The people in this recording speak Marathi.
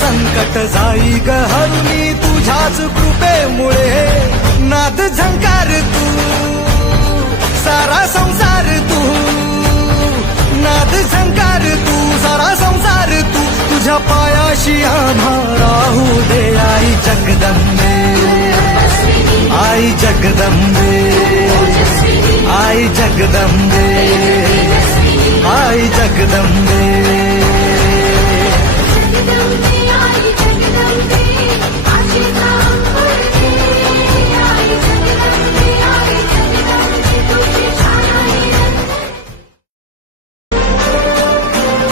संकट जाई ग हरुनी तुझ्याच कृपेमुळे नाद झंकार तू सारा संसार तू नाद झंकार तू सारा संसार तू तुझ्या पायाशी आम्हा राहू दे आई जगदंबे आई जगदंबे आई जगदंबे आई जगदंबे